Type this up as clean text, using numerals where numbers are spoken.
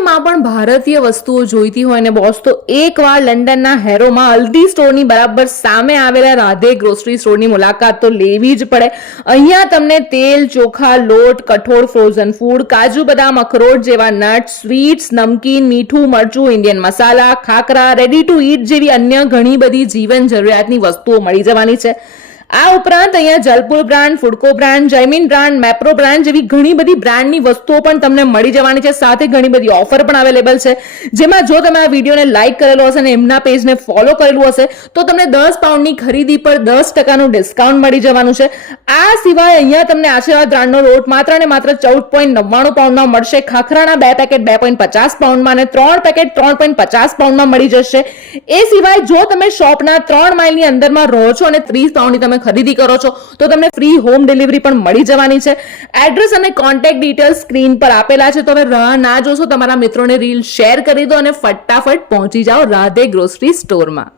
યુકેમાં પણ ભારતીય વસ્તુઓ જોઈતી હોય ને બોસ તો એકવાર લંડનના હેરોમાં હલ્દી સ્ટોરની બરાબર સામે આવેલા રાધે ગ્રોસરી સ્ટોરની મુલાકાત તો લેવી જ પડે. અહીંયા તમને તેલ, ચોખા, લોટ, કઠોળ, ફ્રોઝન ફૂડ, કાજુ, બદામ, અખરોટ જેવા નટ્સ, સ્વીટ્સ, નમકીન, મીઠું, મરચું, Indian masala, khakhra, ready to eat જેવી અન્ય ઘણી બધી જીવન જરૂરિયાતની વસ્તુઓ મળી જવાની છે. આ ઉપરાંત અહીંયા Jalpur brand, Foodco brand, Jaymin brand, Mapro brand જેવી ઘણી બધી બ્રાન્ડની વસ્તુઓ પણ તમને મળી જવાની છે. સાથે ઘણી બધી ઓફર પણ અવેલેબલ છે, જેમાં જો તમે આ વિડીયોને લાઇક કરેલો હશે અને એમના પેજને ફોલો કરેલું હશે તો તમને 10 પાઉન્ડની ખરીદી પર 10% ડિસ્કાઉન્ટ મળી જવાનું છે. આ સિવાય અહીંયા તમને આશીર્વાદ બ્રાન્ડનો લોટ માત્ર ને માત્ર 14.99 પાઉન્ડમાં મળશે. ખાખરાના 2 પેકેટ 2.50 પાઉન્ડમાં અને 3 પેકેટ 3.50 પાઉન્ડમાં મળી જશે. એ સિવાય જો તમે શોપના 3 માઇલની અંદરમાં રહો છો અને 30 પાઉન્ડની તમે ખરીદી કરો છો તો તમને ફ્રી હોમ ડિલિવરી પણ મળી જવાની છે. એડ્રેસ અને કોન્ટેક્ટ ડિટેલ્સ સ્ક્રીન પર આપેલા છે, તો હવે રાહ ના જોશો, તમારા મિત્રોને રીલ શેર કરી દો અને ફટાફટ પહોંચી જાઓ રાધે ગ્રોસરી સ્ટોરમાં.